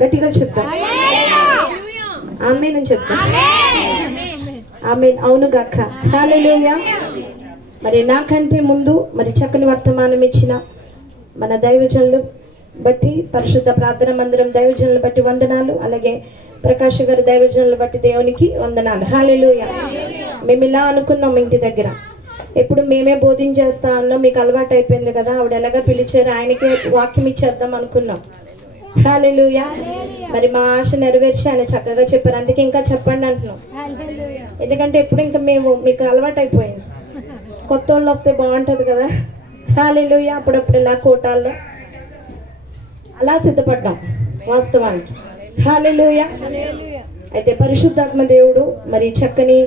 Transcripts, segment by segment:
గట్టిగా చెప్తాం. ఆమేన్ అని చెప్తాం. ఆమేన్. అవును గాక. హల్లెలూయా. మరి నాకంటే ముందు మరి చక్కని వర్తమానం ఇచ్చిన మన దైవజనులు బట్టి, పరిశుద్ధ ప్రార్థన మందిరం దైవజనులు బట్టి వందనాలు. అలాగే ప్రకాష్ గారి దైవజనులు బట్టి దేవునికి వందనాలు. హల్లెలూయా. మేము ఇలా అనుకున్నాం, ఇంటి దగ్గర ఎప్పుడు మేమే బోధించేస్తా ఉన్నాం, మీకు అలవాటు అయిపోయింది కదా, ఆవిడ ఎలాగా పిలిచారు ఆయనకే వాక్యం ఇచ్చేద్దాం అనుకున్నాం. హల్లెలూయా. మరి మా ఆశ నెరవేర్చి ఆయన చక్కగా చెప్పారు. అందుకే ఇంకా చెప్పండి అంటున్నాం. ఎందుకంటే ఎప్పుడు ఇంకా మీకు అలవాటు అయిపోయింది. కొత్త వాళ్ళు వస్తే బాగుంటుంది కదా. హల్లెలూయా. అప్పుడప్పుడు ఇలా కోటాల్లో అలా సిద్ధపడ్డాం వాస్తవానికి. హల్లెలూయా. అయితే పరిశుద్ధాత్మ దేవుడు మరి చక్కని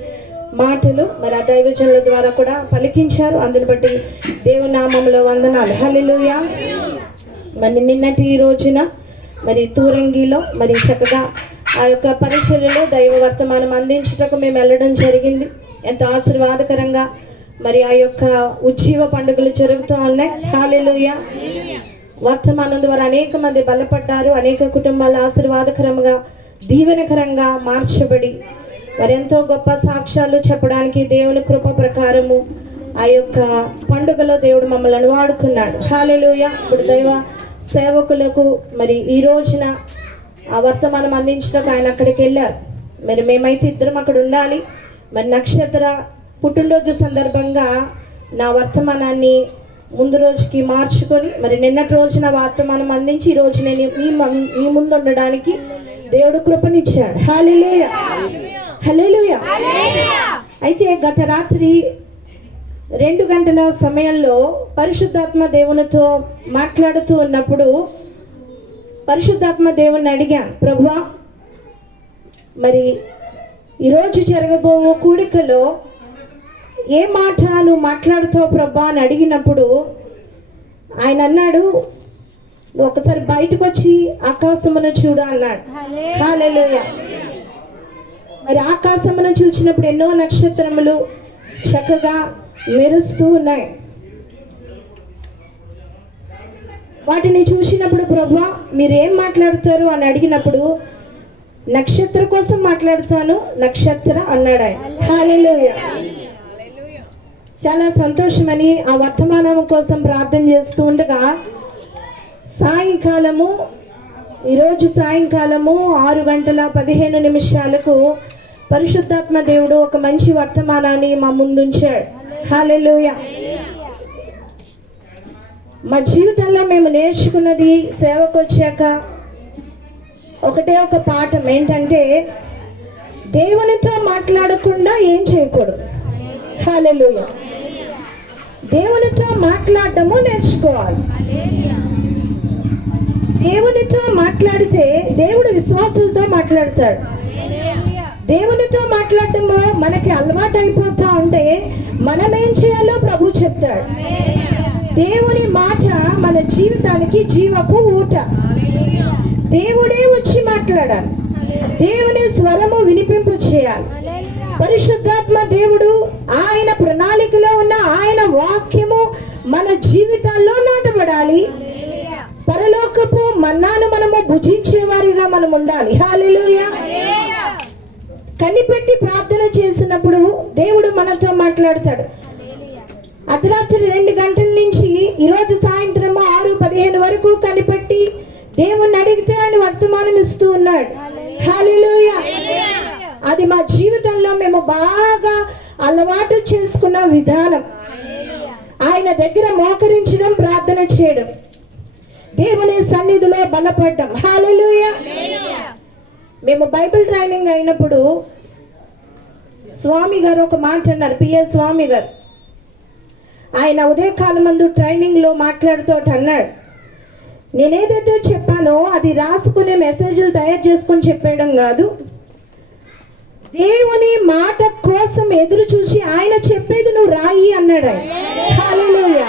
మాటలు మరి ఆ దైవజనుల ద్వారా కూడా పలికించారు. అందుని బట్టి దేవుని నామములో వందనాలు. హల్లెలూయా. మరి నిన్నటి ఈ రోజున మరి తూరంగిలో మరి చక్కగా ఆ యొక్క పరిచర్యలో దైవ వర్తమానం అందించుటకు మేము వెళ్ళడం జరిగింది. ఎంతో ఆశీర్వాదకరంగా మరి ఆ యొక్క ఉజ్జీవ పండుగలు జరుగుతూ ఉన్నాయి. హల్లెలూయా. వర్తమానం ద్వారా అనేక మంది బలపడ్డారు. అనేక కుటుంబాలు ఆశీర్వాదకరంగా దీవెనకరంగా మార్చబడి మరి ఎంతో గొప్ప సాక్ష్యాలు చెప్పడానికి దేవుని కృప ప్రకారము ఆ యొక్క పండుగలో దేవుడు మమ్మల్ని వాడుకున్నాడు. హల్లెలూయా. ఇప్పుడు దైవ సేవకులకు మరి ఈ రోజున ఆ వర్తమానం అందించడానికి ఆయన అక్కడికి వెళ్ళారు. మరి మేమైతే ఇద్దరం అక్కడ ఉండాలి. మరి నక్షత్ర పుట్టినరోజు సందర్భంగా నా వర్తమానాన్ని ముందు రోజుకి మార్చుకొని మరి నిన్నటి రోజున వర్తమానం అందించి ఈ రోజు నేను మీ ముందు ఉండడానికి దేవుడు కృపనిచ్చాడు. హల్లెలూయా. హల్లెలూయా. అయితే గత రాత్రి 2 గంటల సమయంలో పరిశుద్ధాత్మ దేవునితో మాట్లాడుతూ ఉన్నప్పుడు పరిశుద్ధాత్మ దేవుని అడిగాను, ప్రభువా మరి ఈరోజు జరగబో కూడికలో ఏ మాట నువ్వు మాట్లాడుతావు ప్రభా అని అడిగినప్పుడు ఆయన అన్నాడు, నువ్వు ఒకసారి బయటకు వచ్చి ఆకాశమును చూడు అన్నాడు. హల్లెలూయా. మరి ఆకాశమును చూసినప్పుడు ఎన్నో నక్షత్రములు చక్కగా మెరుస్తూ ఉన్నాయి. వాటిని చూసినప్పుడు ప్రభువా మీరేం మాట్లాడతారు అని అడిగినప్పుడు నక్షత్ర కోసం మాట్లాడుతాను నక్షత్ర అన్నాడు ఆయన. హల్లెలూయా. చాలా సంతోషమని ఆ వర్తమానం కోసం ప్రార్థన చేస్తూ ఉండగా ఈరోజు సాయంకాలము 6:15 పరిశుద్ధాత్మ దేవుడు ఒక మంచి వర్తమానాన్ని మా ముందుంచాడు. హల్లెలూయా. మా జీవితంలో మేము నేర్చుకున్నది సేవకు వచ్చాక ఒకటే ఒక పాఠం ఏంటంటే దేవునితో మాట్లాడకుండా ఏం చేయకూడదు. హల్లెలూయా. దేవునితో మాట్లాడటము నేర్చుకోవాలి. దేవునితో మాట్లాడితే దేవుడు విశ్వాసులతో మాట్లాడతాడు. దేవునితో మాట్లాడటము మనకి అలవాటు అయిపోతా ఉంటే మనం ఏం చేయాలో ప్రభు చెప్తాడు. దేవుని మాట మన జీవితానికి జీవపు ఊట. దేవుడే వచ్చి మాట్లాడాలి. దేవుని స్వరము వినిపింపు చేయాలి. పరిశుద్ధాత్మ దేవుడు ఆయన ప్రణాళికలో ఉన్న ఆయన వాక్యము మన జీవితాల్లో నాటబడాలి. పరలోకపు మన్నాను మనము భుజించేవారిగా మనం ఉండాలి. హల్లెలూయా. కనిపెట్టి ప్రార్థన చేసినప్పుడు దేవుడు మనతో మాట్లాడతాడు. అర్ధరాత్రి 2 గంటల నుంచి ఈరోజు సాయంత్రం 6:15 వరకు కనిపెట్టి దేవుణ్ణి అడిగితే ఆయన వర్తమానం ఇస్తూ ఉన్నాడు. హల్లెలూయా. అది మా జీవితంలో మేము బాగా అలవాటు చేసుకున్న విధానం. ఆయన దగ్గర మోకరించడం, ప్రార్థన చేయడం, దేవుని సన్నిధిలో బలపడడం. హల్లెలూయా. మేము బైబిల్ ట్రైనింగ్ అయినప్పుడు స్వామి గారు ఒక మాట అన్నారు. పిఎస్ స్వామి గారు ఆయన ఉదయకాలం మందు ట్రైనింగ్లో మాట్లాడుతూ అన్నాడు, నేనేదైతే చెప్పానో అది రాసుకునే మెసేజ్లు తయారు చేసుకొని చెప్పేయడం కాదు, దేవుని మాట కోసం ఎదురు చూసి ఆయన చెప్పేది నువ్వు రాయి అన్నాడు. హల్లెలూయా.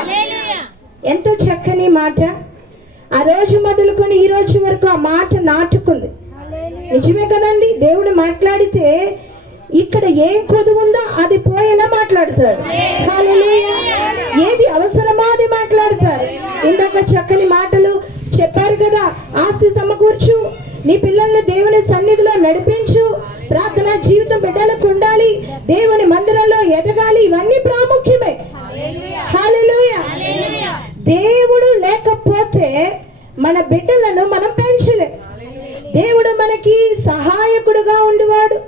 ఎంతో చక్కని మాట. ఆ రోజు మొదలుకొని ఈ రోజు వరకు ఆ మాట నాటుకుంది. నిజమే కదండి. దేవుడు మాట్లాడితే ఇక్కడ ఏం కొదువు ఉందో అది పోయేలా మాట్లాడతాడు. హల్లెలూయా. ఏది అవసరమో అది మాట్లాడతారు. ఇందాక చక్కని మాటలు చెప్పారు కదా, ఆస్తి సమకూర్చు, నీ పిల్లల్ని దేవుని సన్నిధిలో నడిపించు. ప్రార్థనా జీవితం బిడ్డలకు ఉండాలి. దేవుని మందిరంలో ఎదగాలి. ఇవన్నీ ప్రాముఖ్యమే. హల్లెలూయా. దేవుడు లేకపోతే మన బిడ్డలను మనం పెంచలేం. దేవుడు మనకి సహాయకుడుగా ఉండేవాడు.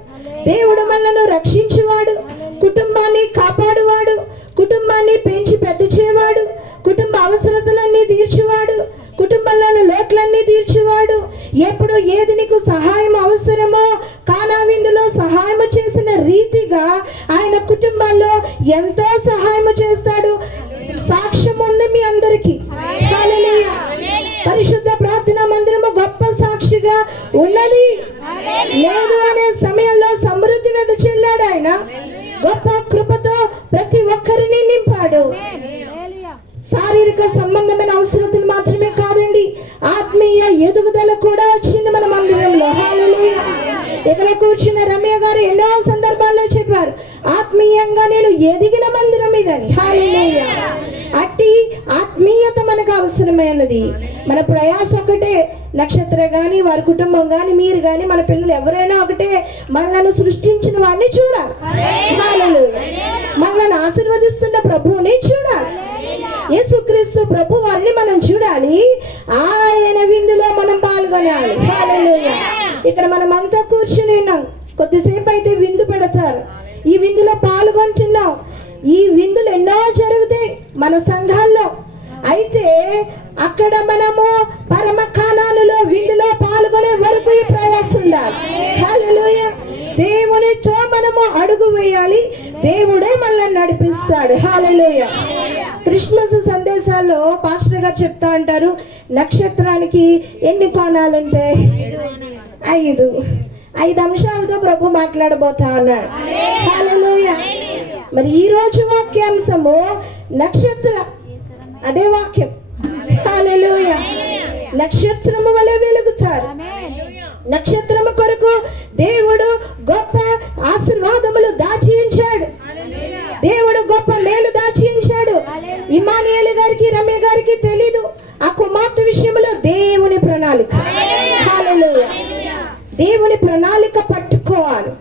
దేవుడు మనలను రక్షించేవాడు, కుటుంబాన్ని కాపాడువాడు, కుటుంబాన్ని పెంచి పెద్ద చేయవాడు, కుటుంబ అవసరతలన్నీ తీర్చేవాడు, కుటుంబంలోని లోట్లన్నీ తీర్చేవాడు. ఎప్పుడు ఏది నీకు సహాయం అవసరమో కానా విందులో సహాయం చేసిన రీతిగా ఆయన కుటుంబాల్లో ఎంతో సహాయం చేస్తాడు. సాక్ష్యం ఉంది మీ అందరికీ. హల్లెలూయా. పరిశుద్ధ ప్రార్థనా మందిరము గొప్ప సాక్షిగా ఉన్నది. లేదు అనే సమయంలో సమృద్ధి వెదజల్లాడు ఆయన. గొప్ప కృపతో ప్రతి ఒక్కరిని నింపాడు. శారీరక సంబంధమైన అవసరతలు మాత్రమే కాదండి, ఆత్మీయ ఎదుగుదల కూడా వచ్చింది మన మందిరంలో. హల్లెలూయా. ఇక్కడ కూర్చున్న రమ్య గారు ఎన్నో సందర్భాల్లో చెప్పారు, ఆత్మీయంగా నేను ఎదిగిన మందిరం ఇదని. హల్లెలూయా. అట్టి ఆత్మీయత మనకు అవసరమైనది. మన ప్రయాస ఒకటే. నక్షత్ర గాని, వారి కుటుంబం గాని, మీరు గాని, మన పిల్లలు ఎవరైనా ఒకటే, మనల్ని సృష్టించిన వాడిని చూడాలి. హల్లెలూయా. మనల్ని ఆశీర్వదిస్తున్న ప్రభువుని చూడాలి. యేసుక్రీస్తు ప్రభు వారిని మనం చూడాలి. ఆయన విందులో మనం పాల్గొనాలి. హల్లెలూయా. ఇక్కడ మనం అంతా కూర్చుని ఉన్నాం. కొద్దిసేపు అయితే విందు పెడతారు. ఈ విందులో పాల్గొంటున్నాం. ఈ విందులు ఎన్నో జరుగుతాయి మన సంఘాల్లో. అయితే అక్కడ మనము పరమకాణాలలో విందులో పాల్గొనే వరకు ఈ ప్రయాసం ఉండాలి. హల్లెలూయా. దేవునితో మనము అడుగు వేయాలి. దేవుడే మనల్ని నడిపిస్తాడు. హల్లెలూయా. క్రిస్మస్ సందేశాల్లో పాస్టర్ గారు చెప్తా అంటారు, నక్షత్రానికి ఎన్ని కోణాలు ఉంటాయి? 5 అంశాలతో ప్రభు మాట్లాడబోతా ఉన్నాడు. హల్లెలూయా. మరి ఈ రోజు వాక్యాంశము నక్షత్ర, అదే వాక్యం. హల్లెలూయా. నక్షత్రము వలె వెలుగుతారు. నక్షత్రము కొరకు దేవుడు గొప్ప ఆశీర్వాదములు దాచి ఉంచాడు. దేవుడు గొప్ప మేలు దాచి ఉంచాడు. ఇమానియేలు గారికి, రమ్య గారికి తెలీదు ఆ కుమార్తె విషయంలో దేవుని ప్రణాళిక. హల్లెలూయా. దేవుని ప్రణాళిక పట్టుకోవాలి.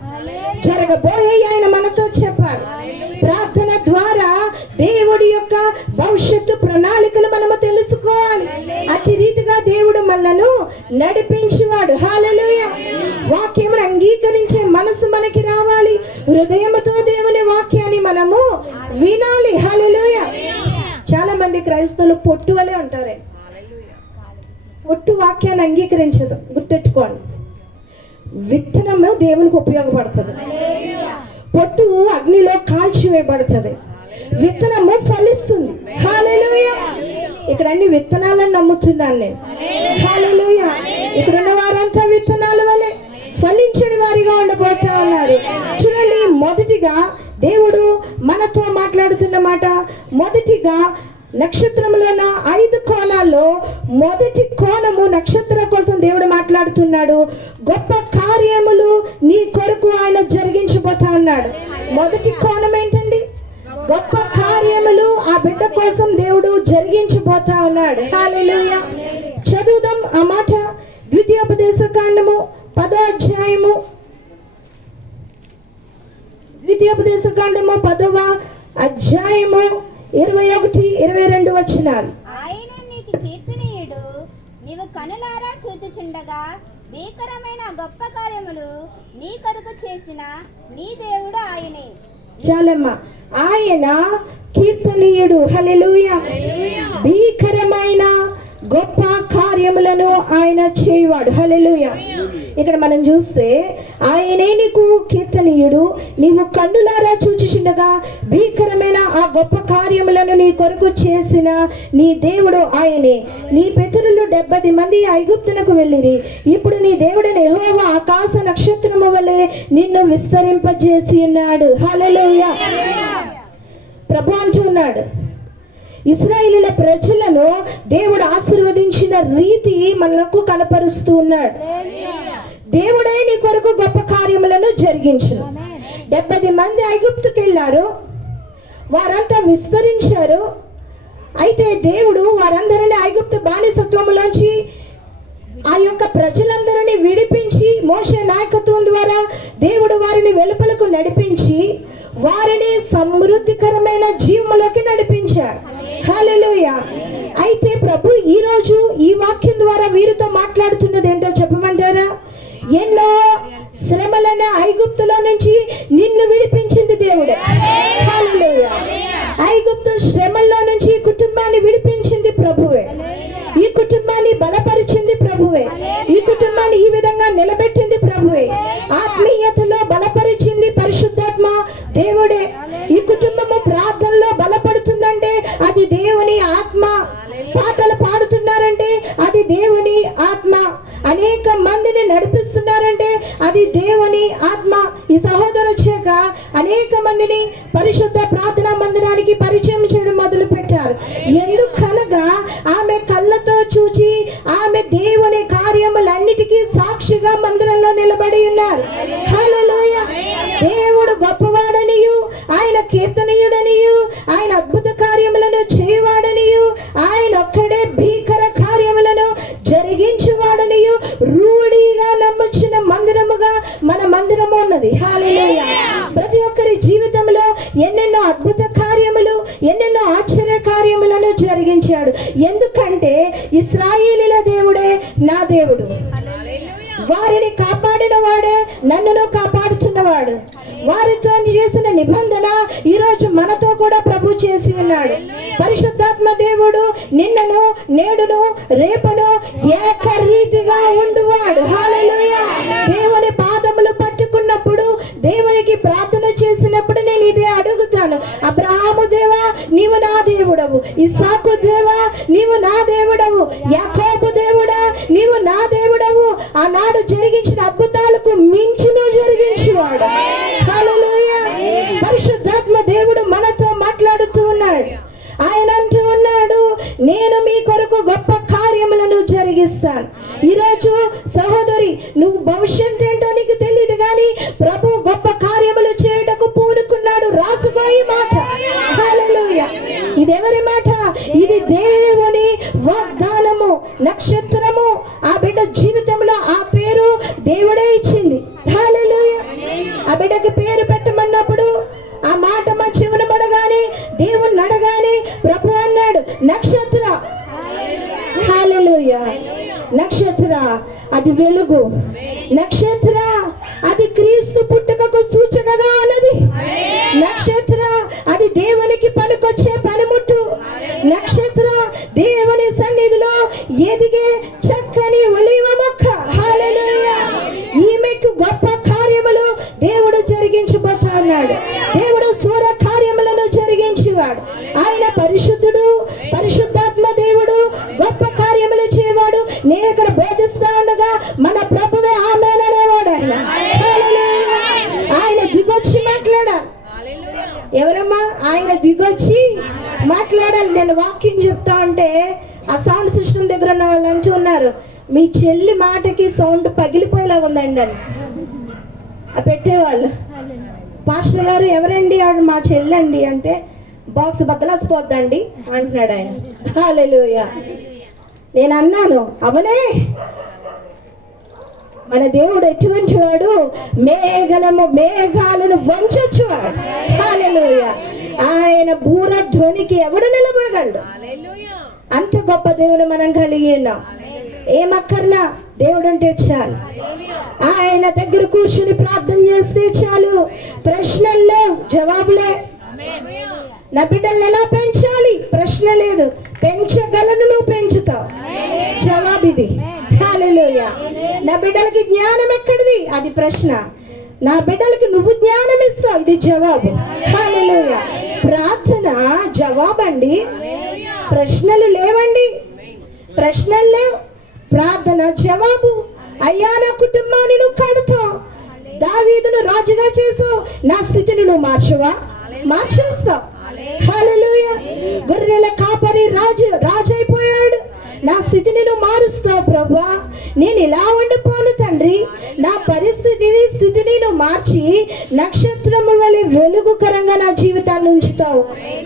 జరగబోయే ఆయన మనతో చెప్పాలి. ప్రార్థన ద్వారా దేవుడి యొక్క భవిష్యత్తు ప్రణాళికలు మనము తెలుసుకోవాలి. అట్టి రీతిగా దేవుడు మనలను నడిపించేవాడు. హల్లెలూయా. వాక్యమును అంగీకరించే మనసు మనకి రావాలి. హృదయముతో దేవుని వాక్యాన్ని మనము వినాలి. హల్లెలూయా. చాలా మంది క్రైస్తవులు పొట్టు వలె ఉంటారే. పొట్టు వాక్యాన్ని అంగీకరించదు. గుర్తెట్టుకోండి, విత్తనము దేవునికి ఉపయోగపడుతుంది. పొట్టు అగ్నిలో కాల్చివేయబడుతుంది. విత్తనము ఫలిస్తుంది. హల్లెలూయా. ఇక్కడ అన్ని విత్తనాలను నమ్ముతున్నాను నేను. హల్లెలూయా. ఇక్కడ ఉన్న వారంతా విత్తనాల వలె ఫలించని వారిగా ఉండబోతా ఉన్నారు. చూడండి, మొదటిగా దేవుడు మనతో మాట్లాడుతున్న మాట, మొదటిగా నక్షత్రంలో ఉన్న 5 కోణాల్లో మొదటి కోణము నక్షత్రం కోసం దేవుడు మాట్లాడుతున్నాడు. గొప్ప కార్యములు నీ కొరకు ఆయన జరిగించబోతా ఉన్నాడు. మొదటి కోణం ఏంటండి? గొప్ప కార్యములు ఆ బిడ్డ కోసం దేవుడు జరిగించబోతా ఉన్నాడు. హల్లెలూయా. చదువుదాం ఆ మాట. ద్వితీయోపదేశకాండము 10వ అధ్యాయము. ద్వితీయోపదేశకాండము 10వ అధ్యాయము 21-22 వచనాలు. ఆయన నీకు కీర్తనీయుడు, నీవు కనులారా చూచుచుండగా భీకరమైన గొప్ప కార్యములు నీ కొరకు చేసిన నీ దేవుడు ఆయనే. చాలమ్మా. ఆయన కీర్తనీయుడు. హల్లెలూయా. భీకరమైన గొప్ప కార్యములను ఆయన చేయవాడు. హల్లెలూయా. ఇక్కడ మనం చూస్తే ఆయనే నీకు కీర్తనీయుడు, నీవు కన్నులారా చూచుచుండగా భీకరమైన ఆ గొప్ప కార్యములను నీ కొరకు చేసిన నీ దేవుడు ఆయనే. నీ పితరులు 70 మంది ఐగుప్తునకు వెళ్ళిరి. ఇప్పుడు నీ దేవుడైన యెహోవా ఆకాశ నక్షత్రము వలె నిన్ను విస్తరింపజేసి ఉన్నాడు. హల్లెలూయా. ప్రభు అంటున్నాడు, ఇశ్రాయేలీల ప్రజలను దేవుడు ఆశీర్వదించిన రీతి మనకు కనపరుస్తూ ఉన్నాడు. దేవుడే నీ కొరకు గొప్ప కార్యములను జరిగించును. 70 మంది ఐగుప్తుకి వెళ్ళారు. వారంతా విస్తరించారు. అయితే దేవుడు వారందరినీ ఐగుప్తు బానిసత్వములోంచి ఆ యొక్క ప్రజలందరినీ వారిని వెలుపలకు నడిపించి వారిని సమృద్ధికరమైన జీవములోకి నడిపించాడు. హల్లెలూయా. అయితే ప్రభు ఈరోజు ఈ వాక్యం ద్వారా వీరితో మాట్లాడుతున్నది ఏంటో చెప్పమంటారా? ఎన్నో శ్రమలైన ఐగుప్తులో నుంచి నిన్ను విడిపించింది దేవుడే. హల్లెలూయా. ఐగుప్తు శ్రమల్లో నుంచి ఈ కుటుంబాన్ని విడిపించింది ప్రభువే. ఈ కుటుంబాన్ని బలపరిచింది ప్రభువే. ఈ కుటుంబాన్ని ఈ విధంగా నిలబెట్టింది ప్రభువే. ఆత్మీయతలో బలపరిచింది పరిశుద్ధాత్మ దేవుడే. ఈ కుటుంబము ప్రార్థనలో బలపడుతుందంటే అది దేవుని ఆత్మ. పాటలు పాడుతున్నారంటే అది దేవుని ఆత్మ. అనేక మందిని నడిపిస్తున్నారంటే అది దేవుని ఆత్మ. ఈ సహోదరు వచ్చాక అనేక మందిని పరిశుద్ధ ప్రార్థనా మందిరానికి పరిచయం చేయడం మొదలు పెట్టారు. ఎందుకనగా ఆమె కళ్ళతో చూచి ఆమె దేవుని కార్యములన్నిటికీ సాక్షిగా మందిరంలో నిలబడి ఉన్నారు. హల్లెలూయా. దేవుడు గొప్పవాడనియు, ఆయన కీర్తనీయుడనియు, ఆయన అద్భుత కార్యములను చేయవాడనియు, ఆయన ఒక్కడే భీకర కార్యములను జరిగించువాడనియు రూఢిగా నమ్ముచున్న మందిరముగా మన మందిరము ఉన్నది. హల్లెలూయా. ప్రతి ఒక్కరి జీవితంలో ఎన్నెన్నో అద్భుత కార్యములు, ఎన్నెన్నో ఆశ్చర్య కార్యములను జరిగించాడు. ఎందుకంటే ఇశ్రాయేలీల దేవుడే నా దేవుడు. వారిని కాపాడిన వాడే నన్నును కాపాడుతున్నవాడు. వారితో చేసిన నిబంధన ఈరోజు మనతో కూడా ప్రభు చేసి ఉన్నాడు. పరిశుద్ధాత్మ దేవుడు నిన్నను, నేడును, రేపను ఏకరీతిగా ఉండువాడు. హల్లెలూయా. దేవుని పాదములు పట్టుకున్నప్పుడు, దేవునికి ప్రార్థన చేసినప్పుడు నేను ఇదే అడుగుతాను. అబ్రహాము దేవా నీవు నా దేవుడవు, ఇస్సాకు దేవా నీవు నా దేవుడవు, యాకోబు దేవుడా నీవు నా దేవుడవు. ఆనాడు జరిగించిన అద్భుతాలకు మించిను జరిగించువాడు. హల్లెలూయా. పరిశుద్ధాత్మ దేవుడు మనతో మాట్లాడుతూ ఉన్నాడు. ఆయన అంటూ ఉన్నాడు, నేను మీ కొరకు గొప్ప కార్యములను జరిగిస్తాను. ఈరోజు సహోదరి, నువ్వు భవిష్యత్తు ఏంటో నీకు తెలియదు, కానీ ప్రభు గొప్ప కార్యములు చేయటకు పూనుకున్నాడు. రాసుకో ఈ మాట. హల్లెలూయా. ఇది ఎవరి మాట? ఇది దేవుని వాగ్దానము, నక్షత్రము. ఆ బిడ్డ జీవితంలో ఆ పేరు దేవుడే ఇచ్చింది. హల్లెలూయా. ఆ బిడ్డకి పేరు పెట్టమన్నప్పుడు ఆ మాట మా చెవున పడగానే, దేవుణ్ణి అడగానే ప్రభు అన్నాడు నక్షత్ర. హల్లెలూయా. నక్షత్ర అది వెలుగు. నక్షత్ర అది క్రీస్తు పుట్టుకకు సూచకగా ఉన్నది. నక్షత్ర అది దేవునికి పనికొచ్చే పనిముట్టు. నక్షత్ర దేవుని సన్నిధిలో ఎదిగే చక్కని ఒలీవ మొక్క. హల్లెలూయా. ఈమెకు గొప్ప కార్యములు దేవుడు జరిగించబోతున్నాడు. దేవుడు సూర కార్యములను జరిగించేవాడు. ఆయన పరిశుద్ధుడు, పరిశుద్ధాత్మ దేవుడు, గొప్ప కార్యములు చేయవాడు. నేను ఇక్కడ బోధిస్తా ఉండగా మన ప్రభువే ఆమేన్ అనేవాడు. ఆయన హల్లెలూయా. ఆయన దిగొచ్చి మాట్లాడాలి. ఎవరమ్మా? ఆయన దిగొచ్చి మాట్లాడాలి. నేను వాక్యం చెప్తా ఉంటే ఆ సౌండ్ సిస్టమ్ దగ్గర ఉన్న వాళ్ళు అంటూ ఉన్నారు, మీ చెల్లి మాటకి సౌండ్ పగిలిపోయేలాగా ఉందండి అని. పెట్టేవాళ్ళు, పాస్టర్ గారు ఎవరండి? ఆవిడ మా చెల్లండి అంటే, బాక్స్ బద్దలాసిపోద్దండి అంటున్నాడు ఆయన. హల్లెలూయా. నేను అన్నాను, అవనే మన దేవుడు ఎటువంటి వాడు? మేఘాలను వంచొచ్చువాడు. హల్లెలూయా. ఆయన బూర ధ్వనికి ఎవడు నిలబడగలడు? అంత గొప్ప దేవుడు మనం కలిగి ఉన్నాం. ఏమక్కర్లా, దేవుడు అంటే చాలు. ఆయన దగ్గర కూర్చుని ప్రార్థన చేస్తే చాలు. ప్రశ్నల్లో జవాబులే. నా బిడ్డల్ని ఎలా పెంచాలి? ప్రశ్న లేదు. పెంచగలను, నువ్వు పెంచుతావు. జవాబు ఇది. హల్లెలూయా. నా బిడ్డలకి జ్ఞానం ఎక్కడిది? అది ప్రశ్న. నా బిడ్డలకి నువ్వు జ్ఞానం ఇస్తావు, ఇది జవాబు. హల్లెలూయా. ప్రార్థన జవాబండి, ప్రశ్నలు లేవండి. ప్రశ్నలు లేవు, ప్రార్థన జవాబు. అయ్యా నా కుటుంబాన్ని నువ్వు కడతావు, దావీదును రాజుగా చేసావు, నా స్థితిని నువ్వు మార్చవా? మార్చేస్తావు. హల్లెలూయా. గొర్రెల కాపరి రాజు అయిపోయాడు, నా స్థితిని నువ్వు మారుస్తావు ప్రభువా. నేను ఇలా ఉండిపోను తండ్రి, నా స్థితిని నువ్వు మార్చి నక్షత్రము వలె వెలుగుకరంగా నా జీవితాన్ని ఉంచుతావు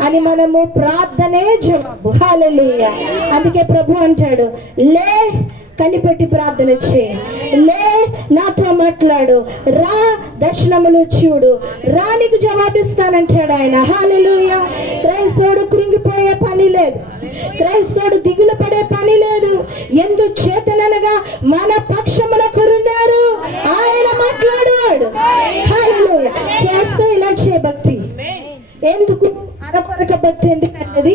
అని మనము ప్రార్థనే జవాబు. హల్లెలూయా. అందుకే ప్రభు అంటాడు, లే కనిపెట్టి ప్రార్థన చేయి, లే నాతో మాట్లాడు, రా దర్శనములు చూడు, రా నీకు జవాబిస్తానంటాడు ఆయన. హల్లెలూయా. క్రైస్తవుడు కృంగిపోయే పని లేదు, క్రైస్తవుడు దిగులు పడే పని లేదు. ఎందు చేతనగా మన పక్షమున కొరున్నారు, ఆయన మాట్లాడేవాడు. హల్లెలూయా. చేస్తే ఇలా చే భక్తి. ఎందుకు అరకొరక భక్తి ఎందుకన్నది,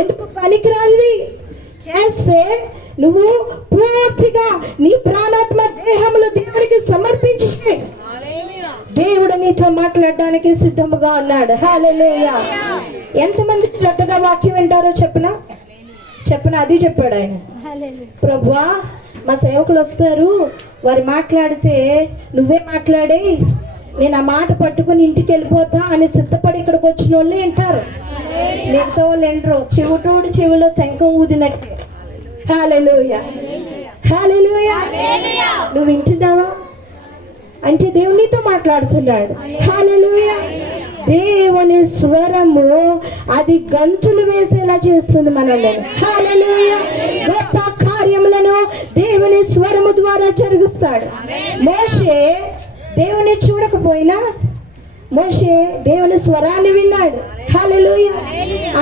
ఎందుకు పనికిరానిది. చేస్తే నువ్వు పూర్తిగా నీ ప్రాణాత్మ దేహములు దేవునికి సమర్పించి దేవుడు నీతో మాట్లాడడానికి సిద్ధముగా ఉన్నాడు. హల్లెలూయా. ఎంతమంది శ్రద్ధగా వాక్యం వింటారో చెప్పనా, అది చెప్పాడు ఆయన. ప్రభువా, మా సేవకులు వస్తారు, వారు మాట్లాడితే నువ్వే మాట్లాడే, నేను ఆ మాట పట్టుకుని ఇంటికి వెళ్ళిపోతా అని సిద్ధపడి ఇక్కడికి వచ్చిన వాళ్ళు వింటారు, మిగతా వాళ్ళు వింటారు. చెవిటోడు చెవిలో శంఖం ఊదినట్టే. హల్లెలూయా. హల్లెలూయా. నువ్వు వింటున్నావా అంటే దేవునితో మాట్లాడుతున్నాడు. హల్లెలూయా. దేవుని స్వరము అది గంతులు వేసేలా చేస్తుంది మనల్ని. హల్లెలూయా. గొప్ప కార్యములను దేవుని స్వరము ద్వారా జరుగుతాడు. మోషే దేవుని చూడకపోయినా మోషే దేవుని స్వరాన్ని విన్నాడు. హల్లెలూయా.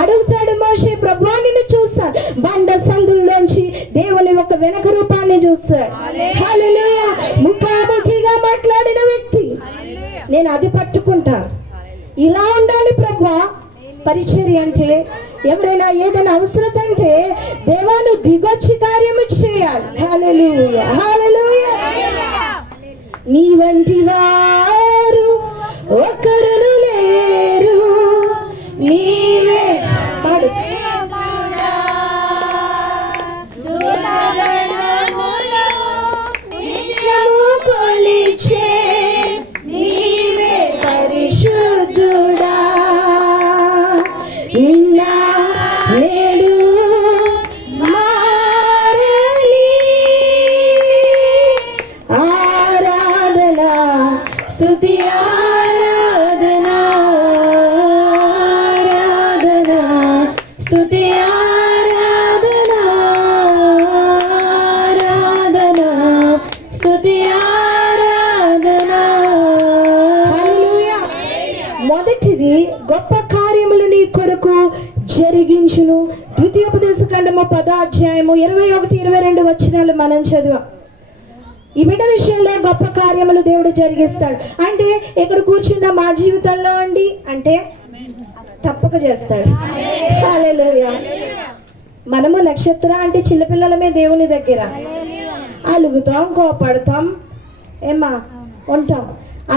అడుగుతాడు మోషే, ప్రభువా నిన్ను చూస్తాను. బండ సందుల్లోంచి దేవుని ఒక వెనక రూపాన్ని చూస్తాడు. హల్లెలూయా. ముఖాముఖిగా మాట్లాడిన వ్యక్తి, నేను అది పట్టుకుంటా. ఇలా ఉండాలి ప్రభువా పరిచర్య అంటే. ఎవరైనా ఏదైనా అవసరం అంటే దేవా నువ్వు దిగొచ్చి కార్యము చేయాలి. హల్లెలూయా. హల్లెలూయా. నీ వంటి వారు ఒకరును లేరు, నీవే పాడు. నిత్యము కొలిచే నీవే పరిశుద్ధుడా, నిన్నా నేడు మారని ఆరాధనా స్తుతి ఆరాధనా ఆరాధనా స్తుతి ఆరాధనా ఆరాధనా స్తుతి ఆరాధనా. హల్లెలూయా. మొదటిది గొప్ప కార్యములు నీ కొరకు జరిగించును. ద్వితీయోపదేశకాండము 10వ అధ్యాయము 21-22 వచనాలు మనం చదివాం. ఈ బిడ్డ విషయంలో గొప్ప కార్యములు దేవుడు జరిగిస్తాడు. అంటే ఇక్కడ కూర్చున్న మా జీవితంలో అండి అంటే తప్పక చేస్తాడు. హల్లెలూయా. మనము నక్షత్ర అంటే చిన్నపిల్లలమే దేవుని దగ్గర. అలుగుతాం, కోపడతాం, ఏమ్మా ఉంటాం,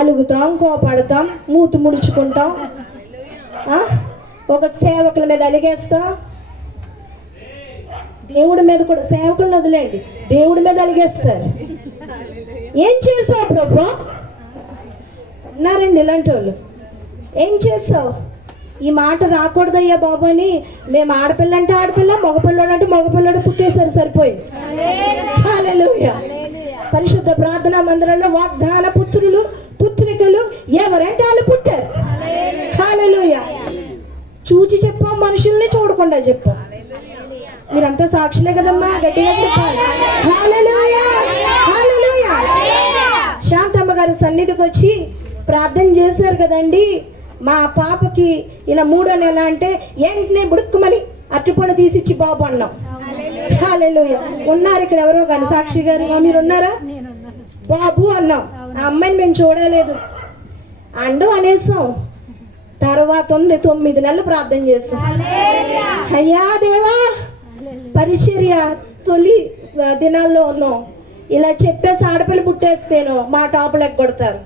అలుగుతాం, కోపడతాం, మూతి ముడుచుకుంటాం, ఒక సేవకుల మీద అలిగేస్తాం. దేవుడి మీద కూడా సేవకులను వదిలేండి, దేవుడి మీద అలిగేస్తారు. ఏం చేసావు ప్రభు ఉన్నారండి ఇలాంటి వాళ్ళు. ఏం చేసావు, ఈ మాట రాకూడదయ్యా బాబు అని మేము ఆడపిల్ల అంటే ఆడపిల్ల, మగపిల్లడు అంటే మగపిల్లడు పుట్టేసరి సరిపోయింది. హల్లెలూయా. పరిశుద్ధ ప్రార్థనా మందిరంలో వాగ్దాన పుత్రులు పుత్రికలు ఎవరంటే వాళ్ళు పుట్టారు. హల్లెలూయా. చూచి చెప్పాం, మనుషుల్ని చూడకుండా చెప్పాం. మీరంతా సాక్షులే కదమ్మా, గట్టిగా చెప్పాలి. హల్లెలూయా. హల్లెలూయా. శాంతమ్మ గారి సన్నిధికి వచ్చి ప్రార్థన చేశారు కదండి, మా పాపకి ఇలా 3వ నెల అంటే వెంటనే బుడుక్కుమని అరటిపండు తీసిచ్చి బాబు అన్నాం. హల్లెలూయా. ఉన్నారు ఇక్కడ ఎవరో కానీ సాక్షి గారు, మీరు ఉన్నారా? బాబు అన్నాం. ఆ అమ్మాయిని మేము చూడలేదు అండు అనేసాం. తర్వాత ఉంది 9 నెలలు ప్రార్థన చేస్తాం. అయ్యా దేవా, పరిచర్య తొలి దినాల్లో ఉన్నాం, ఇలా చెప్పేసి ఆడపిల్ల పుట్టేస్తేనో మా టాపులు ఎగ్గొడతారు.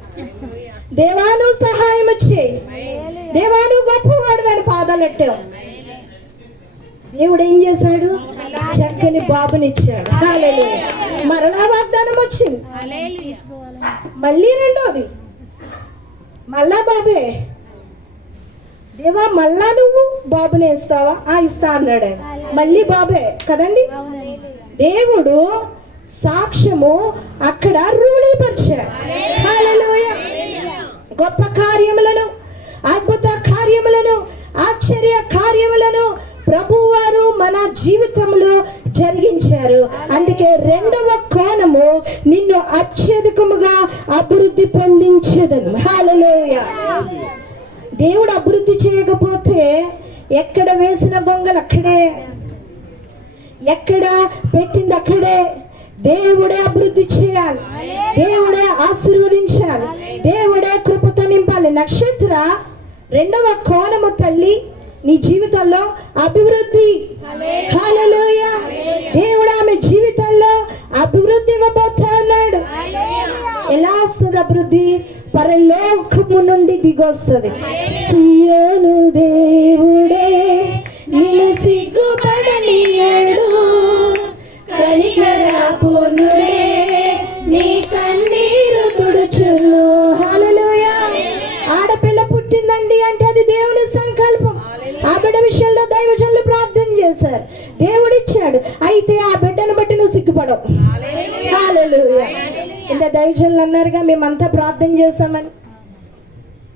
దేవాను సహాయం చేయి, దేవాను గొప్పవాడు అని పాదాలు ఎట్టావు. దేవుడు ఏం చేశాడు? చక్కని బాబునిచ్చాడు. హల్లెలూయా. మరలా వాగ్దానం వచ్చింది, మళ్ళీ రెండోది మళ్ళా బాబే. దేవా మళ్ళా నువ్వు బాబునే ఇస్తావా? ఇస్తా అన్నాడు ఆయన. మళ్ళీ బాబే కదండి. దేవుడు సాక్ష్యము అక్కడ రూఢీపరిచాడు. హల్లెలూయా. గొప్ప కార్యములను, అద్భుత కార్యములను, ఆశ్చర్య కార్యములను ప్రభువారు మన జీవితంలో జరిగించారు. అందుకే రెండవ కోణము, నిన్ను అత్యధికముగా అభివృద్ధి పొందించేదను. హల్లెలూయా. దేవుడు అభివృద్ధి చేయకపోతే ఎక్కడ వేసిన గొంగలు అక్కడే, ఎక్కడ పెట్టింది అక్కడే. దేవుడే అభివృద్ధి చేయాలి, దేవుడే ఆశీర్వదించాలి, దేవుడే కృపతో నింపాలి. నక్షత్ర 2వ కోణము తల్లి నీ జీవితంలో అభివృద్ధి. హల్లెలూయా. దేవుడు ఆమె జీవితంలో అభివృద్ధి ఇవ్వబోతా ఉన్నాడు. ఎలా వస్తుంది అభివృద్ధి? పరలోకము నుండి దిగొస్తుంది. సియోను దేవుడే నిన్ను సిగ్గుపడనీయడు, కనికర పూర్ణుడే నీ కన్నీరు తుడుచును. హల్లెలూయా. ఆడపిల్ల పుట్టిందండి అంటే అది దేవుని సంకల్పం. ఆ బిడ్డ విషయంలో దైవజనులు ప్రార్థన చేశారు, దేవుడిచ్చాడు. అయితే ఆ బిడ్డను బట్టి నువ్వు సిగ్గుపడవు. హల్లెలూయా. ఇంత దైవజనులు అన్నారుగా మేమంతా ప్రార్థన చేశామని.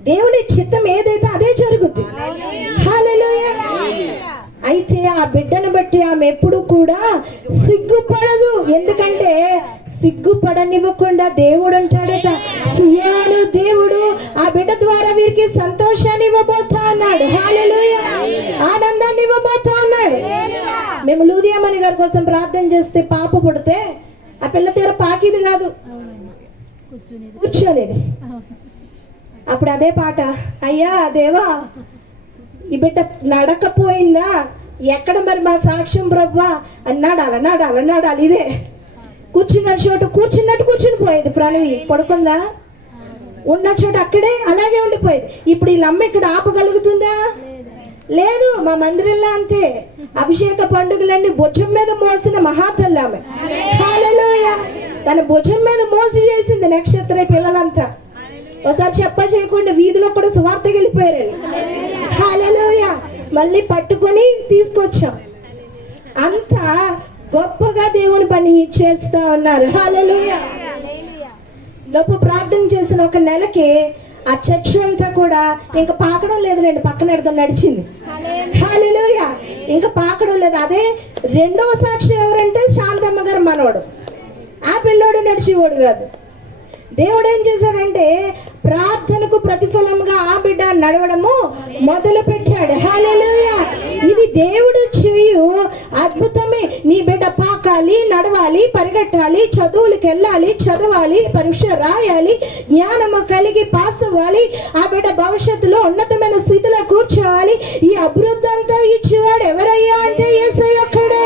దేవుని చిత్తం ఏదైతే అదే జరుగుద్ది. హల్లెలూయా. అయితే ఆ బిడ్డను బట్టి ఆమె ఎప్పుడు కూడా సిగ్గుపడదు. ఎందుకంటే సిగ్గుపడనివ్వకుండా దేవుడు అంటాడట, సియోను దేవుడు ఆ బిడ్డ ద్వారా వీరికి సంతోషాన్ని ఇవ్వబోతా ఉన్నాడు. హల్లెలూయా. ఆనందాన్ని ఇవ్వబోతా ఉన్నాడు. మేము లూదియామణి గారి కోసం ప్రార్థన చేస్తే పాప పుడితే ఆ పిల్ల తీర పాకిది కాదు, కూర్చోలేదు. అప్పుడు అదే పాట, అయ్యా దేవా ఈ బిడ్డ నడకపోయిందా, ఎక్కడ మరి మా సాక్ష్యం బ్రవ్వా అని నడాలి. ఇదే కూర్చున్న చోట కూర్చున్నట్టు కూర్చుని పోయేది. ప్రణవి పడుకుందా, ఉన్న చోట అక్కడే అలాగే ఉండిపోయేది. ఇప్పుడు వీళ్ళ అమ్మ ఇక్కడ ఆపగలుగుతుందా? లేదు. మా మందిరంలో అంతే, అభిషేక పండుగలన్నీ భుజం మీద మోసిన మహాతల్లి ఆమె. హల్లెలూయా. తన భుజం మీద మోసి చేసింది నక్షత్ర పిల్లలంతా. ఒకసారి చెప్ప చేయకుండా వీధిలో కూడా సువార్తకి వెళ్ళిపోయారు. హల్లెలూయా. మళ్ళీ పట్టుకొని తీసుకొచ్చాం. అంత గొప్పగా దేవుని పని చేస్తా ఉన్నారు. హల్లెలూయా. లోపు ప్రార్థన చేసిన 1 నెలకి ఆ చర్చ్ అంతా కూడా ఇంకా పాకడం లేదు, పక్కన ఎడదాం నడిచింది. హల్లెలూయా. ఇంకా పాకడం లేదు. అదే 2వ సాక్షి ఎవరంటే శాంతమ్మ గారు మనవడు. ఆ పిల్లోడు నడిచేవాడు కాదు. దేవుడు ఏం చేశాడంటే ప్రార్థనకు ప్రతిఫలంగా ఆ బిడ్డ నడవడము మొదలు పెట్టాడు. హల్లెలూయా. ఇది దేవుడు చేయు అద్భుతమే. నీ బిడ్డ పాకాలి, నడవాలి, పరిగెట్టాలి, చదువులకు వెళ్ళాలి, చదవాలి, పరీక్ష రాయాలి, జ్ఞానము కలిగి పాస్ అవ్వాలి, ఆ బిడ్డ భవిష్యత్తులో ఉన్నతమైన స్థితిలో కూర్చోవాలి. ఈ అభివృద్ధి అంతా ఇచ్చేవాడు ఎవరయ్యా అంటే యేసయ్య ఒక్కడే.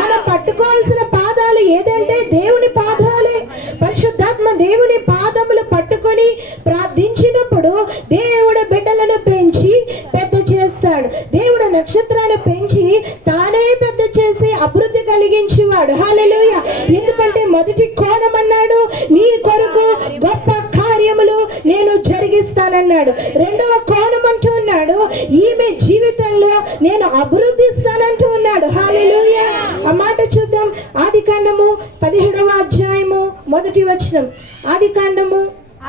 మనం పట్టుకోవాల్సిన పాదాలు ఏదంటే దేవుని పాదాలే. పరిశుద్ధాత్మ దేవుని పాదములు పట్టుకొని ప్రార్థించినప్పుడు దేవుడు బిడ్డలను పెంచి పెద్ద చేస్తాడు. దేవుడు నక్షత్రాన్ని పెంచి తానే పెద్ద చేసి అభివృద్ధి కలిగించేవాడు. హల్లెలూయా. ఎందుకంటే మొదటి కోణం అన్నాడు, నీ కొరకు గొప్ప కార్యములు నేను జరిగిస్తానన్నాడు. 2వ కోణం అంటూ ఉన్నాడు, ఈమె జీవితంలో నేను అభివృద్ధిస్తానంటూ ఉన్నాడు. హల్లెలూయా. ఆ మాట చూద్దాం. ఆదికాండము 17వ అధ్యాయము 1వ వచనం. ఆదికాండము.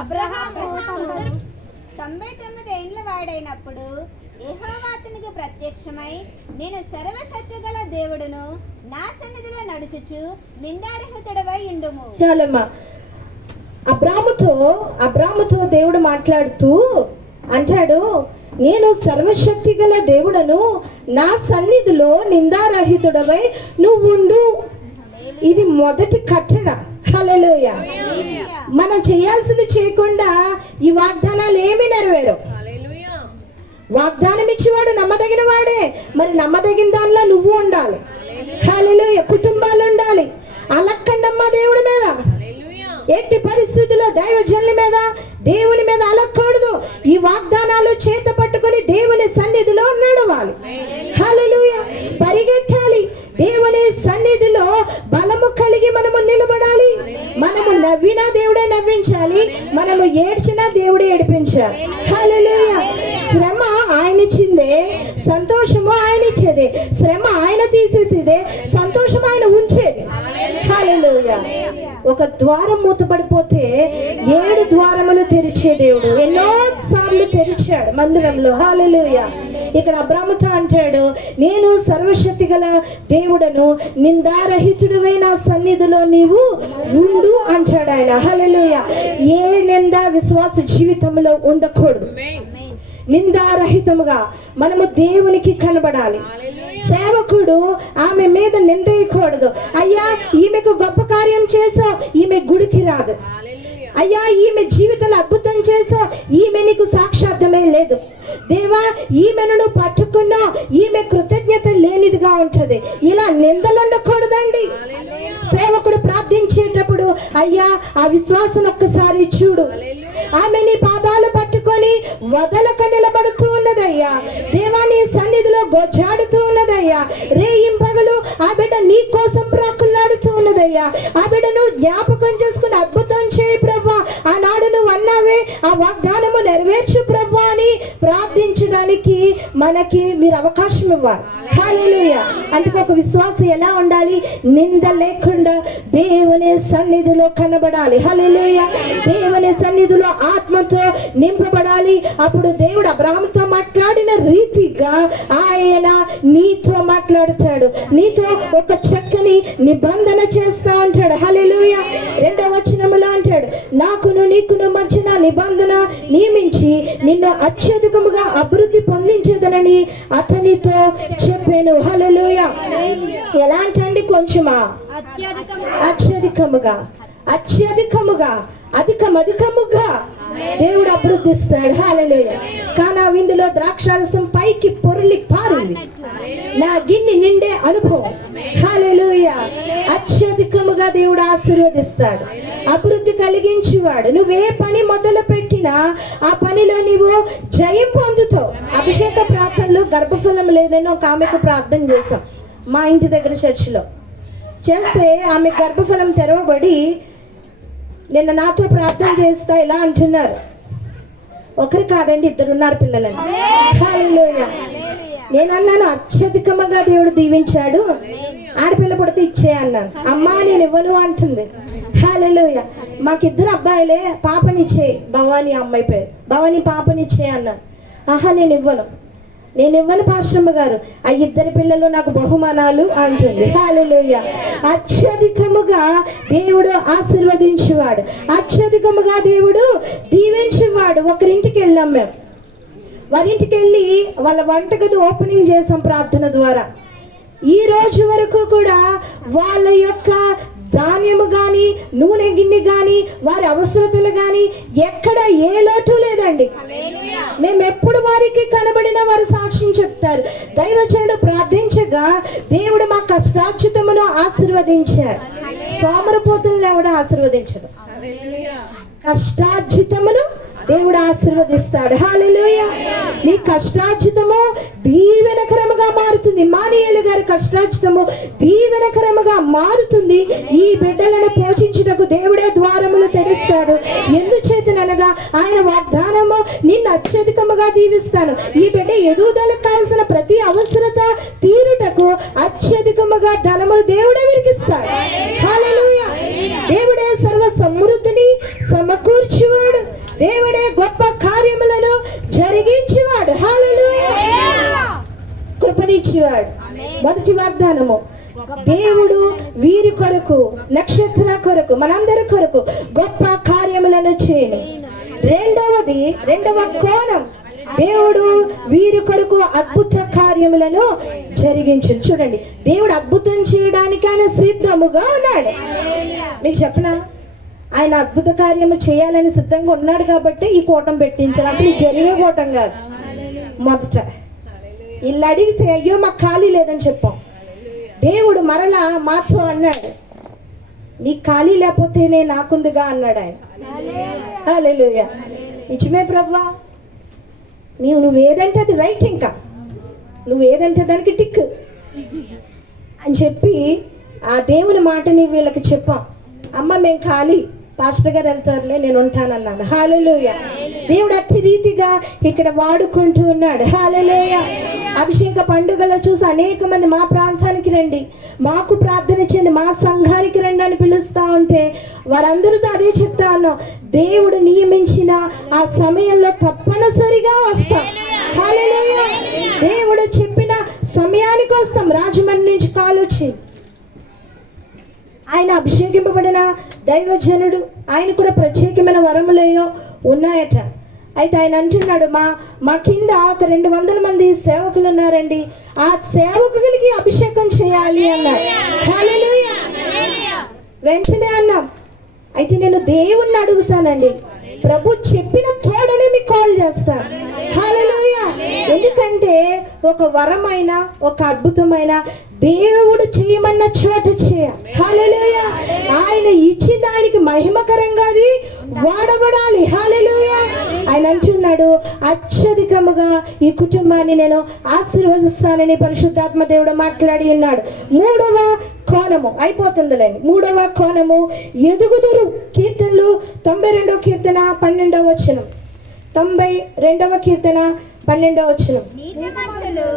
అబ్రహాము 99 ఏండ్ల వాడైనప్పుడు యెహోవా అతనికి ప్రత్యక్షమై, నేను సర్వశక్తిగల దేవుడును, నా సన్నిధిలో నడుచుచు నిందారహితుడవై ఉండుము. చాలమ్మా. అబ్రాముతో దేవుడు మాట్లాడుతూ అంటాడు, నేను సర్వశక్తి గల దేవుడను, నా సన్నిధిలో నిందారహితుడవై నువ్వు ఉండు. ఇది మొదటి కట్టడ. హల్లెలూయా. మనం చేయాల్సింది చేయకుండా ఈ వాగ్దానాలు ఏమీ నెరవేరు. వాగ్దానం ఇచ్చేవాడు నమ్మదగిన వాడే. మరి నమ్మదగిన దానిలో నువ్వు ఉండాలి. హల్లెలూయా. కుటుంబాలు ఉండాలి. అలక్కండమ్మ దేవుడి మీద, ఎట్టి పరిస్థితుల్లో దైవజనుల మీద, దేవుని మీద అలక్కూడదు. ఈ వాగ్దానాలు చేత పట్టుకొని దేవుని సన్నిధిలో నడవాలి. హల్లెలూయా. పరిగెట్టాలి. దేవుని సన్నిధిలో బలము కలిగి మనము నిలబడాలి. మనము నవ్వినా దేవుడే నవ్వించాలి, మనము ఏడ్చినా దేవుడే ఏడిపించాలి. హల్లెలూయా. శ్రమ ఆయన ఇచ్చిందే, సంతోషము ఆయన ఇచ్చేదే. శ్రమ ఆయన తీసేసేదే, సంతోషం ఆయన ఉంచేది. హల్లెలూయా. ఒక ద్వారం మూతపడిపోతే 7 ద్వారములు తెరిచే దేవుడు ఎన్నో సార్లు తెరిచాడు మందిరంలో. హల్లెలూయా. ఇక్కడ అబ్రాముతో అంటాడు, నేను సర్వశక్తి గల దేవుడను, నిందారహితుడైన సన్నిధిలో నీవు ఉండు అంటాడు ఆయన. హల్లెలూయా. ఏ నింద విశ్వాస జీవితంలో ఉండకూడదు. నిందారహితముగా మనము దేవునికి కనబడాలి. సేవకుడు ఆమె మీద నిందేయకూడదు. అయ్యా ఈమెకు గొప్ప కార్యం చేసో ఈమె గుడికి రాదు, అయ్యా ఈమె జీవితంలో అద్భుతం చేసో ఈమె నీకు సాక్షాత్మే లేదు, దేవా ఈమెను పట్టుకున్నా ఈమె కృతజ్ఞత లేనిదిగా ఉంటది. ఇలా నిందలు ఉండకూడదండి. సేవకుడు ప్రార్థించేటప్పుడు అయ్యా ఆ విశ్వాసం ఒక్కసారి చూడు, ఆమె నీ పాదాలు పట్టుకొని వదలక నిలబడుతూ ఉన్నదయ్యా, దేవా నీ సన్నిధిలో గోజాడుతూ ఉన్నదయ్యా, రేయింపగలు ఆ బిడ్డ నీ కోసం ప్రాకులాడుతూ ఉన్నదయ్యా, ఆ బిడ్డను జ్ఞాపకం చేసుకుని అద్భుతం చేయి ప్రభా, ఆనాడు నువ్వు అన్నావే ఆ వాగ్దానము నెరవేర్చు ప్రభా అని ప్రార్థించడానికి మనకి మీరు అవకాశం ఇవ్వాలి. హల్లెలూయా. అందుకే ఒక విశ్వాసం ఎలా ఉండాలి? నింద లేకుండా దేవుని సన్నిధిలో కనబడాలి. హల్లెలూయా. దేవుని సన్నిధిలో ఆత్మతో నింపబడాలి. అప్పుడు దేవుడు అబ్రహాముతో మాట్లాడిన రీతిగా ఆయన నీతో మాట్లాడతాడు, నీతో ఒక చక్కని నిబంధన చేస్తా ఉంటాడు. హల్లెలూయా. 2వ వచనములో అంటాడు, నాకును నీకును మధ్యన నిబంధన నియమించి నిన్ను అత్యధికముగా అభివృద్ధి పొందించేదనని అతనితో చెప్పాను. హల్లెలూయా. ఎలాంటండి? కొంచెమా? అత్యధికముగా, అత్యధికముగా, అధికముగా దేవుడు అభివృద్ధిస్తాడు. హల్లెలూయా. కానా విందులో ద్రాక్షారసం పైకి పొర్లి పారింది, నా గిన్నె నిండే అనుభవం. హల్లెలూయా. అత్యధికముగా దేవుడు ఆశీర్వదిస్తాడు, అభివృద్ధి కలిగించేవాడు. నువ్వే పని మొదలు పెట్టినా ఆ పనిలో నీవు జయం పొందుతావు. అభిషేక ప్రార్థనలో గర్భఫలం లేదని ఒక ఆమెకు ప్రార్థన చేశాం మా ఇంటి దగ్గర చర్చిలో. చేస్తే ఆమె గర్భఫలం తెరవబడి నిన్న నాతో ప్రార్థన చేస్తా ఇలా అంటున్నారు, ఒకరు కాదండి 2 ఉన్నారు పిల్లలని. హల్లెలూయా. నేను అన్నాను అత్యధికముగా దేవుడు దీవించాడు, ఆడపిల్ల పుడితే ఇచ్చే అన్నాను. అమ్మా నేను ఇవ్వను అంటుంది. హల్లెలూయా. మాకు 2 అబ్బాయిలే, పాపనిచ్చే, భవానీ అమ్మాయి పేరు, భవానీ పాపనిచ్చే అన్నాను. ఆహా నేను ఇవ్వను పాశ్రమ్మ గారు, ఆ 2 పిల్లలు నాకు బహుమానాలు అంటుంది. హల్లెలూయా. అత్యధికముగా దేవుడు ఆశీర్వదించేవాడు, అత్యధికముగా దేవుడు దీవించేవాడు. ఒకరింటికి వెళ్ళాం మేము, వారింటికి వెళ్ళి వాళ్ళ వంటగది ఓపెనింగ్ చేసాం ప్రార్థన ద్వారా. ఈ రోజు వరకు కూడా వాళ్ళ యొక్క ధాన్యము కానీ నూనె గిన్నె కానీ వారి అవసరతలు కానీ ఎక్కడ ఏ లోటు లేదండి. మేము ఎప్పుడు వారికి కనబడిన వారు సాక్ష్యం చెప్తారు. దైవజనుడు ప్రార్థించగా దేవుడు మా కష్టార్జితమును ఆశీర్వదించాడు. సోమరపోతులను ఎవడ ఆశీర్వదించడు, కష్టార్జితమును దేవుడు ఆశీర్వదిస్తాడు. హల్లెలూయా. నీ కష్టార్జితము దీవెనకరముగా మారుతుంది. మానియేలు గారి కష్టార్జితము దీవెనకరముగా మారుతుంది. ఈ బిడ్డలను పోషించుటకు దేవుడే ద్వారములు తెరుస్తాడు. ఎందుచేతనగా ఆయన వాగ్దానము నిన్ను అత్యధికముగా దీవిస్తాను. ఈ బిడ్డ ఎదుగుదలకు కావలసిన ప్రతి అవసరత తీరుటకు అత్యధికముగా ధనములు దేవుడే విరిగిస్తాడు. హల్లెలూయా. దేవుడే సర్వ సమృద్ధిని సమకూర్చువాడు, దేవుడే గొప్ప కార్యములను జరిగించేవాడు. హల్లెలూయా. కృపనిచ్చేవాడు. మొదటి వాగ్దానము, దేవుడు వీరి కొరకు, నక్షత్ర కొరకు, మనందరి కొరకు గొప్ప కార్యములను చేయను. రెండవ కోణం, దేవుడు వీరి కొరకు అద్భుత కార్యములను జరిగించు. చూడండి, దేవుడు అద్భుతం చేయడానికి ఆయన సిద్ధముగా ఉన్నాడు. మీకు చెప్పనా, ఆయన అద్భుత కార్యము చేయాలని సిద్ధంగా ఉన్నాడు కాబట్టి ఈ కూటం పెట్టించాడు. అసలు జరిగే కూటం కాదు. మొదట ఇల్లు అడిగితే అయ్యో మాకు ఖాళీ లేదని చెప్పాం. దేవుడు మరలా మాతో అన్నాడు, నీ ఖాళీ లేకపోతేనే నాకుందిగా అన్నాడు ఆయన. హల్లెలూయా. నిజమే ప్రభువా, నువ్వేదంటే అది రైట్, ఇంకా నువ్వేదంటే దానికి టిక్ అని చెప్పి ఆ దేవుని మాటని వీళ్ళకి చెప్పాం. అమ్మ మేము ఖాళీ, పాస్టర్ గారు వెళ్తారులే, నేను ఉంటానన్నాను. హల్లెలూయా. దేవుడు అట్టి రీతిగా ఇక్కడ వాడుకుంటూ ఉన్నాడు. హల్లెలూయా. అభిషేక పండుగలో చూసి అనేక మంది మా ప్రాంతానికి రండి, మాకు ప్రార్థన చేయండి, మా సంఘానికి రండి అని పిలుస్తా ఉంటే వారందరితో అదే చెప్తా ఉన్నాం, దేవుడు నియమించిన ఆ సమయంలో తప్పనిసరిగా వస్తాం. హల్లెలూయా. దేవుడు చెప్పిన సమయానికి వస్తాం. రాజమండ్రి నుంచి కాల్ వచ్చింది. ఆయన అభిషేకింపబడిన దైవజనుడు, ఆయన కూడా ప్రత్యేకమైన వరములేయో ఉన్నాయట. అయితే ఆయన అంటున్నాడు, మా కింద ఒక 200 మంది సేవకులు ఉన్నారండి, ఆ సేవకులకి అభిషేకం చేయాలి అన్నాడు. హల్లెలూయా. వెంటనే అన్నాం, అయితే నేను దేవుణ్ణి అడుగుతానండి, ప్రభు చెప్పిన తోడనే మీకు కాల్ చేస్తాను. హల్లెలూయా. ఎందుకంటే ఒక వరమైన, ఒక అద్భుతమైన దేవుడు చేయమన్న చోట చేయ. హల్లెలూయా. ఆయన ఇచ్చిన దానికి మహిమకరంగా అది వాడబడాలి. హల్లెలూయా. ఆయన అంటున్నాడు, అత్యధికముగా ఈ కుటుంబాన్ని నేను ఆశీర్వదిస్తానని పరిశుద్ధాత్మ దేవుడు మాట్లాడి ఉన్నాడు. 3వ కోణము అయిపోతుందిలేండి. 3వ కోణము ఎదుగుదురు. కీర్తనలు 92వ కీర్తన 12వ వచనం. 92వ కీర్తన 12వ వచనం. నీతిమంతులు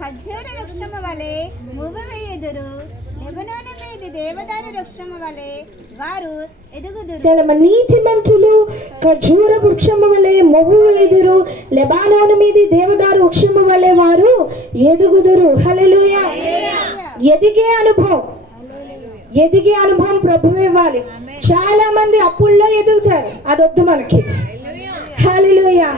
ఖర్జూర వృక్షము వలె మువ్వవేయుదురు, లెబనోను మీది దేవదారు వృక్షము వలె వారు ఎదుగుదురు. నీతిమంతులు ఖర్జూర వృక్షము వలె మొవ్వు వేయుదురు, లెబానోను మీది దేవదారు వృక్షము వలె వారు ఎదుగుదురు. హల్లెలూయా. ఎదిగే అనుభవం ప్రభువే ఇవ్వాలి. చాలా మంది అప్పుల్లో ఎదుగుతారు, అదొద్దు మనకి. హల్లెలూయా.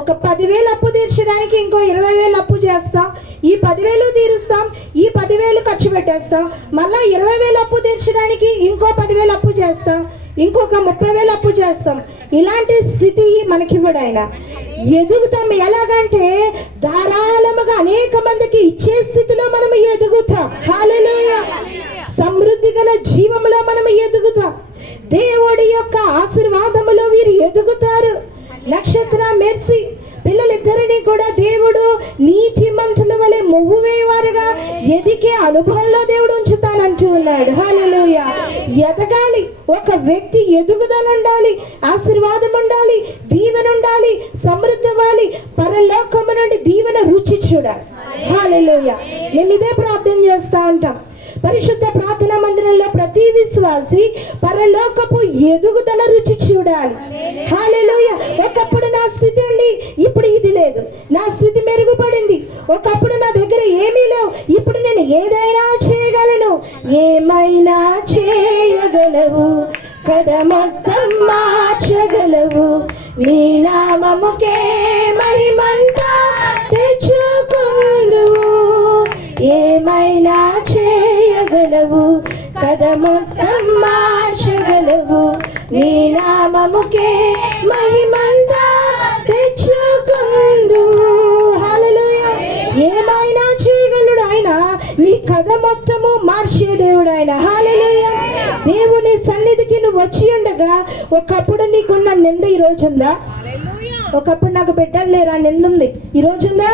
ఒక 10,000 అప్పు తీర్చడానికి ఇంకో 20,000 అప్పు చేస్తాం, ఈ 10,000 తీరుస్తాం, ఈ 10,000 ఖర్చు పెట్టేస్తాం, మళ్ళీ 20,000 అప్పు తీర్చడానికి ఇంకో 10,000 అప్పు చేస్తాం, ఇంకొక 30,000 అప్పు చేస్తాం. ఇలాంటి స్థితి మనకివ్వడు ఆయన. ఎదుగుతాం. ఎలాగంటే ధారాళముగా అనేక మందికి ఇచ్చే స్థితిలో మనం ఎదుగుతాం. హల్లెలూయా. సమృద్ధి గల జీవంలో మనం ఎదుగుతాం. దేవుడి యొక్క ఆశీర్వాదములో వీరు ఎదుగుతారు. నక్షత్ర, మెర్సీ పిల్లలిద్దరినీ కూడా దేవుడు నీతిమంతుల వలె మొవ్వు వేయవారుగా ఎదిగే అనుభవంలో దేవుడు ఉంచుతానంటూ ఉన్నాడు. హల్లెలూయా. ఎదగాలి. ఒక వ్యక్తి ఎదుగుదల ఉండాలి, ఆశీర్వాదం ఉండాలి, దీవెన ఉండాలి, సమృద్ధి ఇవ్వాలి, పరలోకము నుండి దీవెన రుచి చూడాలి. హల్లెలూయా. మేము ఇదే ప్రార్థన చేస్తూ ఉంటాం. పరిశుద్ధ ప్రార్థనా మందిరంలో ప్రతి విశ్వాసి పరలోకపు ఎదుగుదల రుచి చూడాలి. హల్లెలూయా. ఒకప్పుడు నా స్థితి ఉండి ఇప్పుడు ఇది లేదు, నా స్థితి మెరుగుపడింది. ఒకప్పుడు నా దగ్గర ఏమీ లేవు, ఇప్పుడు నేను ఏదైనా చేయగలను. ఏమైనా చేయగలవు కదా, మొత్తం మార్చగలవు, నీ నామముకే మహిమంతా తెచ్చుకుందువు. ఏమైనా చేయగలవు కదా, మొత్తం మార్చగలవు, నీ నామముకే మహిమంతా తెచ్చుకుందువు. హల్లెలూయా. ఏమైనా చేయగలడు ఆయన, నీ కథ మొత్తము మార్చే దేవుడు ఆయన. హల్లెలూయా. దేవుని సన్నిధికి నువ్వు వచ్చి ఉండగా ఒకప్పుడు నీకున్న నింద ఈ రోజుందా? ఒకప్పుడు నాకు బిడ్డలు లేరా నిందుంది, ఈ రోజుందా?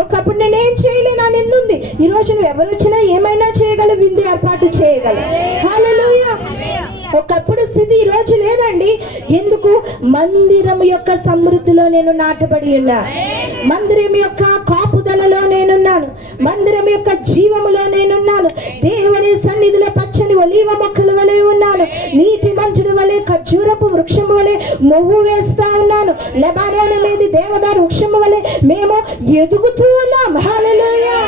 ఒకప్పుడు నేనేం చేయలేను అని ఎందుంది, ఈ రోజు నువ్వు ఎవరు వచ్చినా ఏమైనా చేయగలవు, విందు ఏర్పాటు చేయగలవు. హల్లెలూయా. ఒకప్పుడు స్థితి ఈ రోజు లేదండి. ఎందుకు? మందిరం యొక్క సమృద్ధిలో నేను నాటబడి ఉన్నా, మందిరం యొక్క కాపుదలలో నేనున్నాను, మందిరం యొక్క జీవములో నేనున్నాను. దేవుని సన్నిధిలో పచ్చని ఒలీవ మొక్కల వలె ఉన్నాను, నీతి మంచుడు వలె ఖర్జూరపు వృక్షము వలె మొవ్వు వేస్తా ఉన్నాను, లెబానోను మీది దేవదారు వృక్షము వలె మేము ఎదుగుతూ ఉన్నాం. హల్లెలూయా.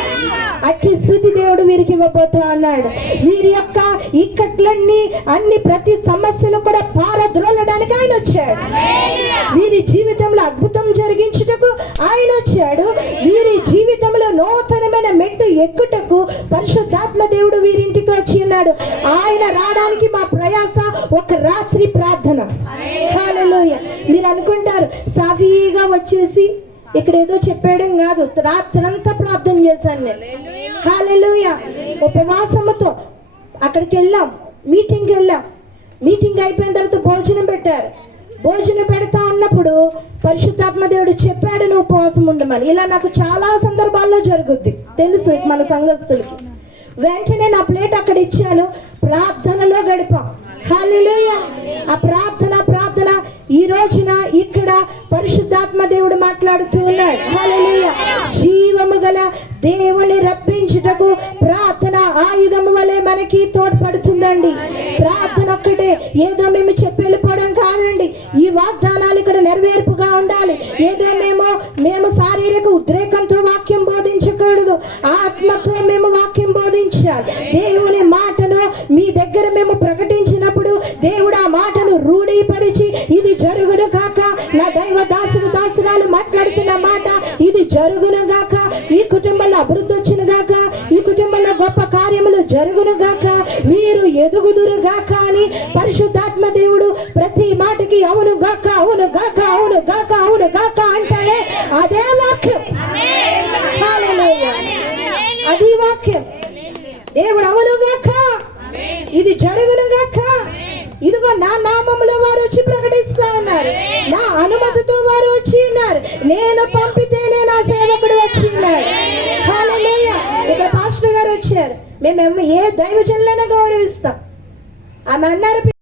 అట్టి స్థితి దేవుడు వీరికి ఇవ్వబోతా అన్నాడు. వీరి యొక్క ఇక్కట్లన్నీ అన్ని ప్రతి సమస్యలు కూడా పారద్రోలడానికి ఆయన వచ్చాడు. వీరి జీవితంలో అద్భుతం జరిగించుటకు ఆయన వచ్చాడు. వీరి జీవితంలో నూతనమైన మెట్టు ఎక్కుటకు పరిశుద్ధాత్మ దేవుడు వీరింటికి వచ్చి ఉన్నాడు. ఆయన రావడానికి మా ప్రయాస ఒక రాత్రి ప్రార్థన. హల్లెలూయా. మీరు అనుకుంటారు సాఫీగా వచ్చేసి ఇక్కడ ఏదో చెప్పేయడం కాదు, రాత్రంతా ప్రార్థన చేశాను నేను. హల్లెలూయా. ఉపవాసముతో అక్కడికి వెళ్ళాం, మీటింగ్కి వెళ్ళాం. మీటింగ్ అయిపోయిన తర్వాత భోజనం పెట్టారు. భోజనం పెడతా ఉన్నప్పుడు పరిశుద్ధాత్మ దేవుడు చెప్పాడు నువ్వు ఉపవాసం ఉండమని. ఇలా నాకు చాలా సందర్భాల్లో జరుగుద్ది, తెలుసు మన సంఘస్థులకి. వెంటనే నా ప్లేట్ అక్కడ ఇచ్చాను, ప్రార్థనలో గడిపాం. హల్లెలూయా. ఆ ప్రార్థన ఈ రోజున ఇక్కడ పరిశుద్ధాత్మ దేవుడు మాట్లాడుతూ ఉన్నాడు. హల్లెలూయా. జీవము గల దేవుని రప్పించుటకు ప్రార్థన ఆయుధము వలె మనకి తోడ్పడుతుందండి. ప్రార్థన ఒక్కటే ఏదో మేము చెప్పి వెళ్ళిపోవడం కాదండి. ఈ వాగ్దానాలు ఇక్కడ నెరవేర్పుగా ఉండాలి. ఏదో మేము శారీరక ఉద్రేకంతో వాక్యం ఇది జరుగును గాక. నా దైవ దాసుడు దాసురాలు మాట్లాడుతున్న మాట ఇది జరుగును గాక. ఈ కుటుంబంలో అభివృద్ధి వచ్చును గాక. ఈ కుటుంబంలో గొప్ప కార్యములు జరుగును గాక. వీరు ఎదుగుదురు గాక అని పరిశుద్ధాత్మ దేవుడు ప్రతి మాటకి అవును గాక, అవును గాక, అవును గాక, అవును గాక అంటాడే. అదే వాక్యం. హల్లెలూయా. అది వాక్యం. దేవుడు అవును గాక, ఇది జరుగును గాక. ఇదిగో నా నామములో వారు వచ్చి ప్రకటిస్తా ఉన్నారు. నా అనుమతితో వారు వచ్చి ఉన్నారు. నేను పంపితేనే నా సేవకుడు వచ్చి ఉన్నారు. హల్లెలూయా. ఇక్కడ పాస్టర్ గారు వచ్చారు. మేము ఏ దైవజనులైనా గౌరవిస్తాం. ఆమె అన్నారు